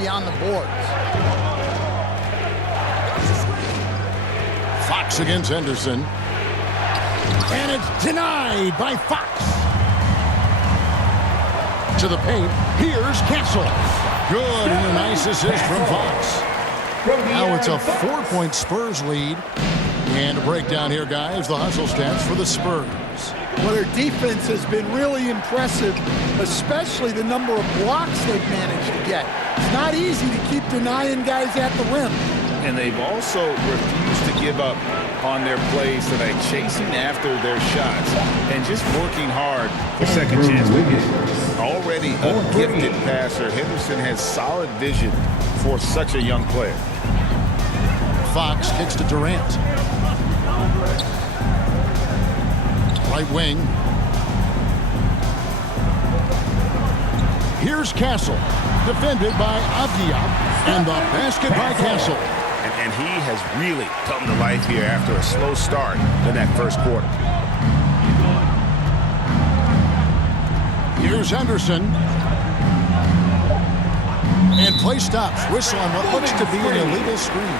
be on the boards. Fox against Henderson. And it's denied by Fox. To the paint. Here's Castle. Good, and a nice assist from Fox. Now it's a 4-point Spurs lead. And a breakdown here, guys. The hustle stats for the Spurs. Well, their defense has been really impressive, especially the number of blocks they've managed to get. It's not easy to keep denying guys at the rim. And they've also refused to give up on their plays tonight, chasing after their shots and just working hard for second chances. Already a gifted passer, Henderson has solid vision for such a young player. Fox kicks to Durant. Right wing. Here's Castle. Defended by Avdia. And the basket by Castle. And he has really come to life here after a slow start in that first quarter. Here's Henderson. And play stops. Whistle on what looks to be an illegal screen.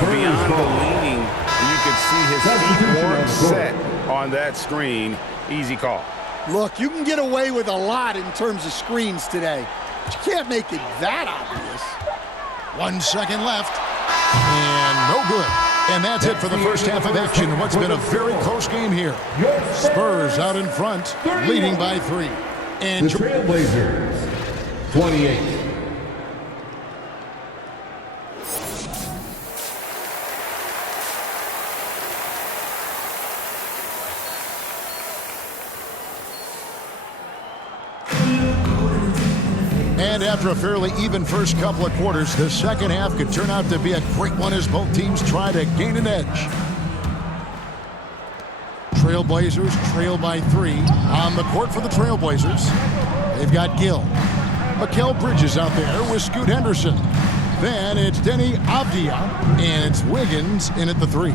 Beyond the leaning, you can see his feet weren't set on that screen. Easy call. Look, you can get away with a lot in terms of screens today, but you can't make it that obvious. 1 second left. And no good. And that's it for the first half of action. What's been a very close game here. Spurs out in front, leading by 3. And the Trailblazers, 28. And after a fairly even first couple of quarters, the second half could turn out to be a great one as both teams try to gain an edge. Trailblazers trail by 3. On the court for the Trailblazers, they've got Gill. Mikal Bridges out there with Scoot Henderson. Then it's Deni Avdia, and it's Wiggins in at the 3.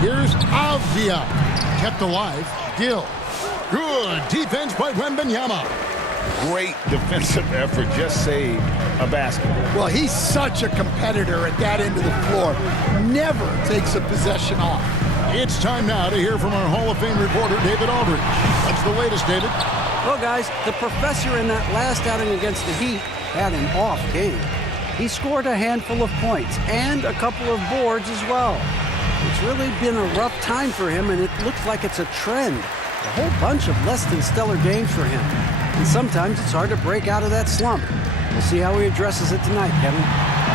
Here's Avdia. Kept alive. Gill. Good defense by Wembanyama. Great defensive effort. Just saved a basket. Well, he's such a competitor at that end of the floor. Never takes a possession off. It's time now to hear from our Hall of Fame reporter, David Aldridge. What's the latest, David? Well, guys, the professor in that last outing against the Heat had an off game. He scored a handful of points and a couple of boards as well. It's really been a rough time for him, and it looks like it's a trend. A whole bunch of less than stellar games for him. And sometimes it's hard to break out of that slump. We'll see how he addresses it tonight, Kevin.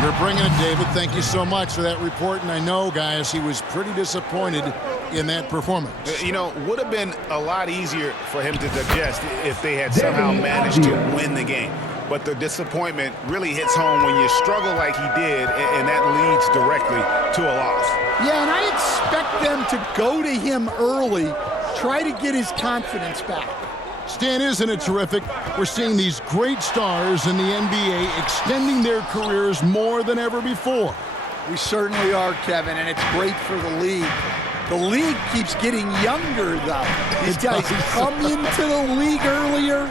You're bringing it, David. Thank you so much for that report. And I know, guys, he was pretty disappointed in that performance. You know, would have been a lot easier for him to digest if they had somehow managed to win the game. But the disappointment really hits home when you struggle like he did, and that leads directly to a loss. Yeah, and I expect them to go to him early, try to get his confidence back. Stan, isn't it terrific? We're seeing these great stars in the NBA extending their careers more than ever before. We certainly are, Kevin, and it's great for the league. The league keeps getting younger, though. These guys come into the league earlier,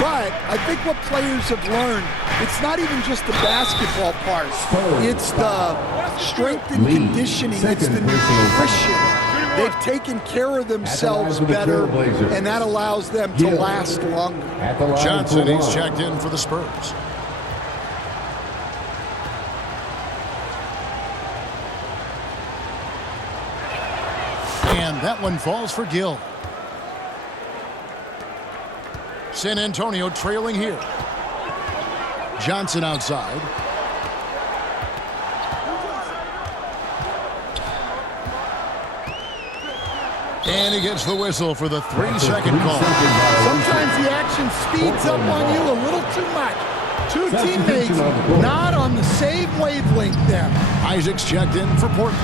but I think what players have learned, it's not even just the basketball part. It's the strength and conditioning. It's the nutrition. They've taken care of themselves better, and that allows them to last longer. Johnson, he's checked in for the Spurs. And that one falls for Gill. San Antonio trailing here. Johnson outside. And he gets the whistle for the 3-second call. Sometimes the action speeds up on you a little too much. Two teammates not on the same wavelength there. Isaac's checked in for Portland.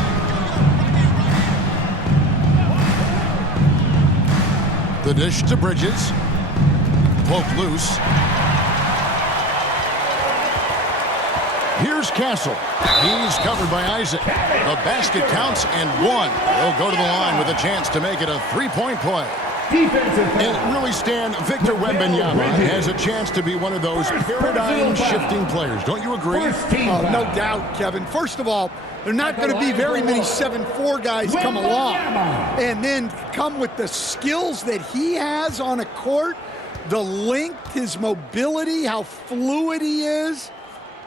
The dish to Bridges. Poked loose. Here's Castle. He's covered by Isaac. The basket counts and one. He'll go to the line with a chance to make it a 3-point play. And really, Stan, Victor Wembanyama has a chance to be one of those paradigm-shifting players. Don't you agree? Oh, no doubt, Kevin. First of all, there are not going to be very many 7'4" guys come along and then come with the skills that he has on a court, the length, his mobility, how fluid he is.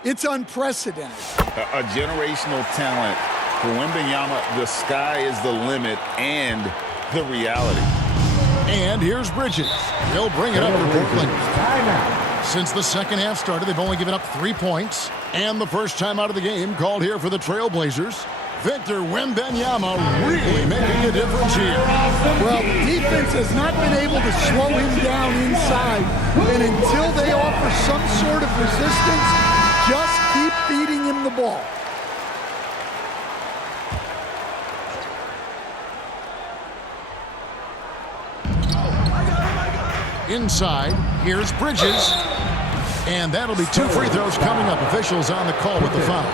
It's unprecedented. A generational talent. For Wembanyama, the sky is the limit and the reality. And here's Bridges. He'll bring it up for Portland. Since the second half started, they've only given up 3 points. And the first time out of the game called here for the Trailblazers. Victor Wembanyama really making a difference here. Well, defense has not been able to slow him down inside. And until they offer some sort of resistance, just keep feeding him the ball. Inside, here's Bridges. And that'll be 2 free throws coming up. Officials on the call with the foul.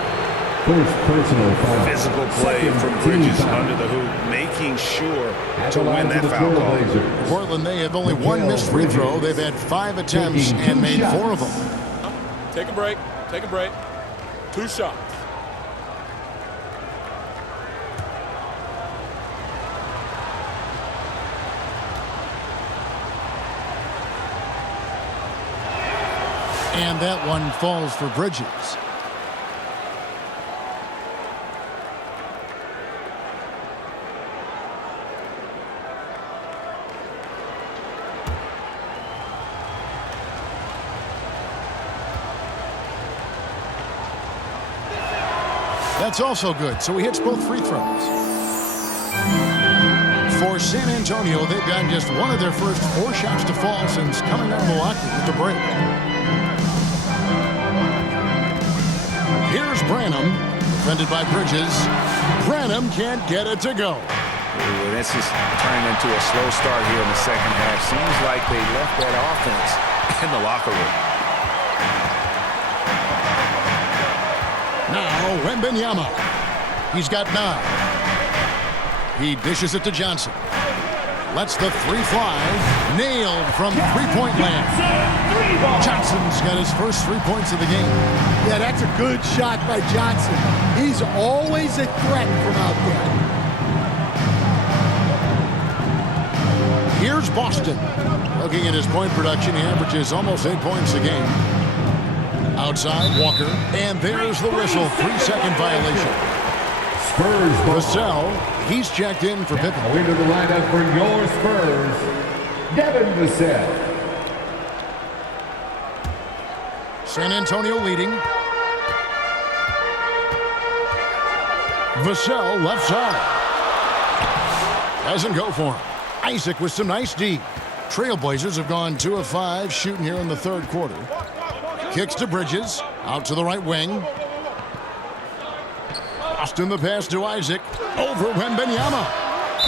First personal foul. Physical play from Bridges under the hoop, making sure to win that foul call. Portland, they have only 1 missed free throw. They've had 5 attempts and made 4 of them. Take a break. Take a break. 2 shots. And that one falls for Bridges. That's also good, so he hits both free throws. For San Antonio, they've gotten just one of their first 4 shots to fall since coming out of Milwaukee with the break. Here's Branham, defended by Bridges. Branham can't get it to go. Ooh, this is turning into a slow start here in the second half. Seems like they left that offense in the locker room. Now, Wembanyama. He's got 9. He dishes it to Johnson. Lets the 3 fly. Nailed from three-point land. Johnson's got his first 3 points of the game. Yeah, that's a good shot by Johnson. He's always a threat from out there. Here's Boston. Looking at his point production, he averages almost 8 points a game. Outside, Walker. And there's the whistle. 3-second violation. Spurs. Vassell, he's checked in for Pippen. Now into the lineup for your Spurs, Devin Vassell. San Antonio leading. Vassell left side. Doesn't go for him. Isaac with some nice D. Trailblazers have gone 2 of 5 shooting here in the third quarter. Kicks to Bridges. Out to the right wing. Austin the pass to Isaac. Over Wembanyama.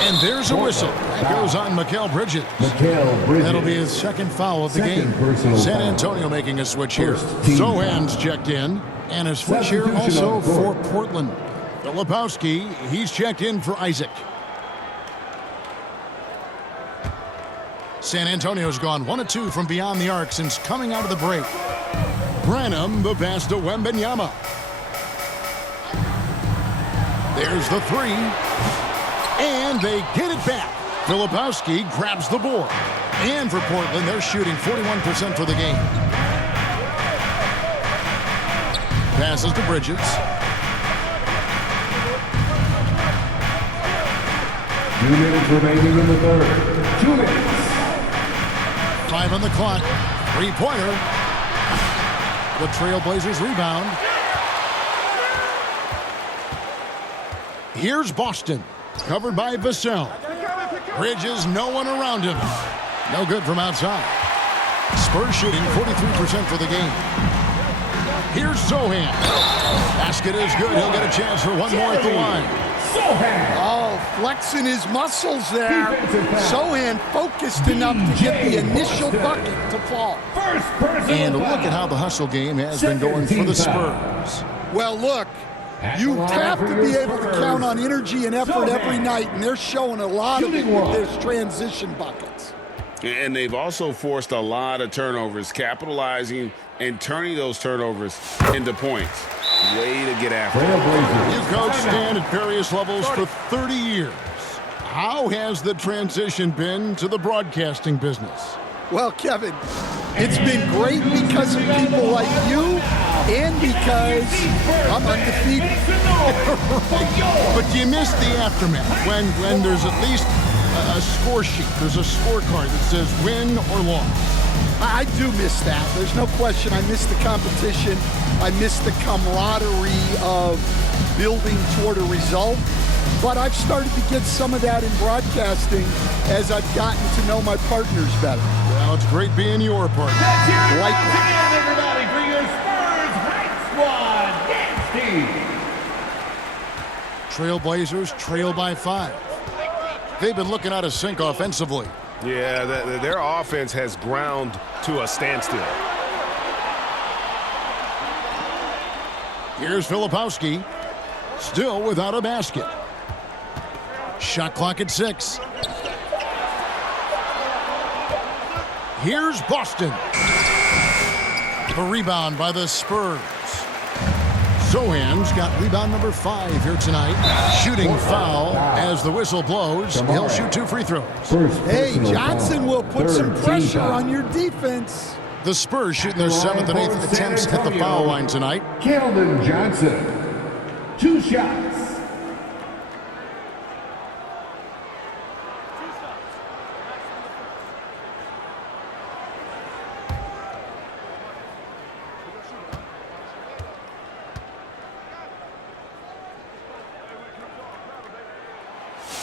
And there's a whistle. That goes on Mikal Bridges. That'll be his second foul of the game. San Antonio making a switch here. Zohan's checked in. And a switch here also for Portland. Filipowski, he's checked in for Isaac. San Antonio's gone 1 of 2 from beyond the arc since coming out of the break. Branham, the pass to Wembanyama. There's the 3. And they get it back. Filipowski grabs the board. And for Portland, they're shooting 41% for the game. Passes to Bridges. 2 minutes remaining in the third. 2 minutes. 5 on the clock. 3-pointer. The Trailblazers rebound. Here's Boston. Covered by Vassell. Bridges, no one around him. No good from outside. Spurs shooting 43% for the game. Here's Zohan. Basket is good. He'll get a chance for one more at the line. Oh, flexing his muscles there. Zohan focused enough to get the initial bucket to fall. And look at how the hustle game has been going for the Spurs. Well, look, You have to be able to count on energy and effort every night, and they're showing a lot of it with this transition buckets. And they've also forced a lot of turnovers, capitalizing and turning those turnovers into points. Way to get after it. You coached Stan at various levels for 30 years. How has the transition been to the broadcasting business? Well, Kevin, it's been great because of people like you and because I'm undefeated. But do you miss the aftermath when there's at least a score sheet? There's a scorecard that says win or loss. I do miss that. There's no question. I miss the competition. I miss the camaraderie of building toward a result. But I've started to get some of that in broadcasting as I've gotten to know my partners better. Well, it's great being your partner. Likewise. Everybody for your Spurs Hype Squad, Dynasty. Trailblazers trail by 5. They've been looking out of sync offensively. Yeah, their offense has ground to a standstill. Here's Filipowski, still without a basket. Shot clock at 6. Here's Boston. The rebound by the Spurs. Sohan's got rebound number 5 here tonight. Shooting foul as the whistle blows. He'll shoot 2 free throws. Hey, Johnson will put some pressure on your defense. The Spurs shooting their 7th and 8th attempts at the foul line tonight. Keldon Johnson, 2 shots.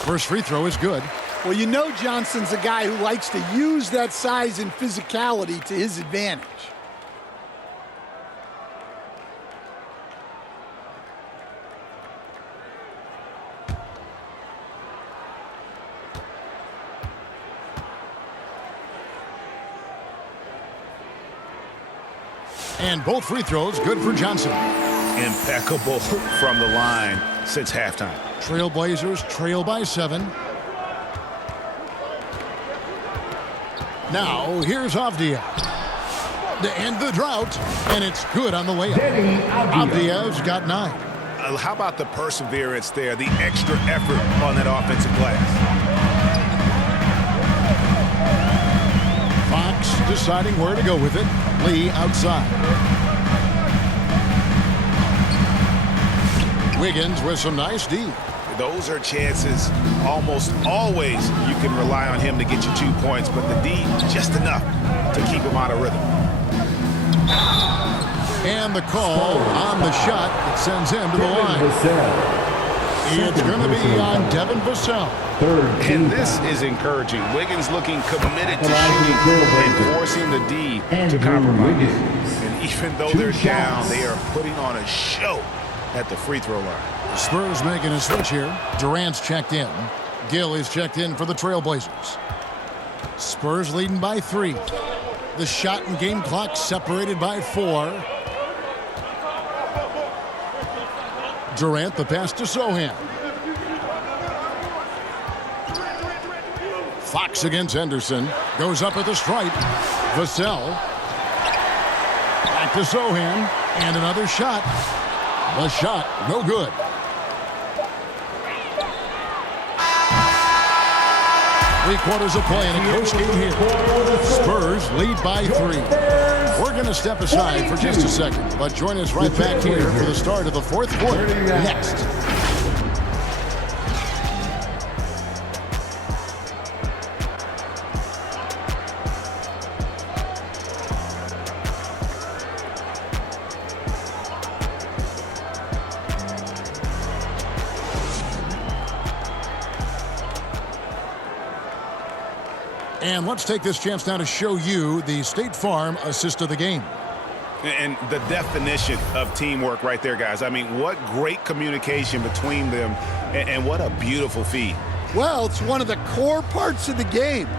First free throw is good. Well, you know Johnson's a guy who likes to use that size and physicality to his advantage. And both free throws good for Johnson. Impeccable from the line since halftime. Trailblazers trail by 7. Now, here's Avdia to end the drought, and it's good on the layup. Avdia's got 9. How about the perseverance there, the extra effort on that offensive glass? Fox deciding where to go with it. Lee outside. Wiggins with some nice D. Those are chances almost always you can rely on him to get you 2 points, but the D just enough to keep him out of rhythm. And the call on the shot that sends him to the line. It's going to be on Devin Vassell. And this is encouraging. Wiggins looking committed to shooting and forcing the D to compromise. And even though they're down, they are putting on a show at the free throw line. Spurs making a switch here. Durant's checked in. Gill is checked in for the Trailblazers. Spurs leading by 3. The shot and game clock separated by 4. Durant the pass to Sohan. Fox against Henderson. Goes up at the stripe. Vassell. Back to Sohan. And another shot. The shot, no good. Three-quarters of play in a close game here. Spurs lead by 3. We're going to step aside for just a second, but join us right back here for the start of the 4th quarter next. And let's take this chance now to show you the State Farm assist of the game. And the definition of teamwork right there, guys. I mean, what great communication between them, and what a beautiful feed. Well, it's one of the core parts of the game.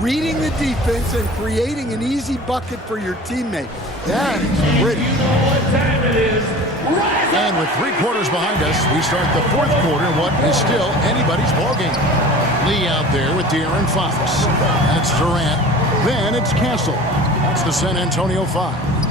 Reading the defense and creating an easy bucket for your teammate. That is pretty. You know what time it is. And with 3 quarters behind us, we start the 4th quarter in what is still anybody's ballgame. Lee out there with De'Aaron Fox. And it's Durant. Then it's Castle. That's the San Antonio 5.